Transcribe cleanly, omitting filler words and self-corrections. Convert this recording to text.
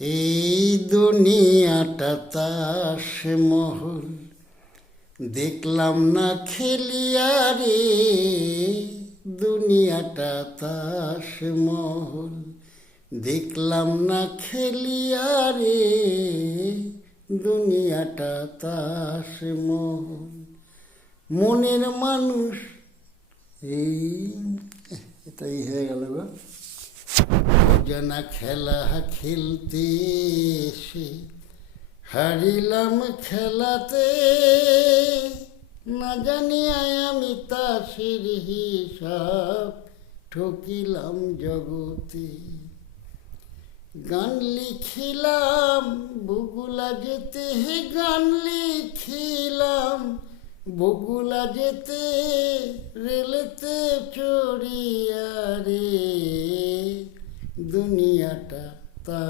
এই দুনিয়াটা তাস মহল, দেখলাম না খেলিয়া রে। দুনিয়াটা তাস মহল, দেখলাম না খেলিয়া রে। দুনিয়াটা তাস মহল, মনের মানুষ। এই এটাই হয়ে গেল গো। জানা খেলা খেলতে এসে হারিলাম খেলাতে, না জানি আমি তাসের হিসাব ঠকিলাম জগতে। গান লিখিলাম বগুলা যেতে, গান লিখিলাম বগুলা যেতে, রেলেতে চড়িয়া রে। দুনিয়াটা তা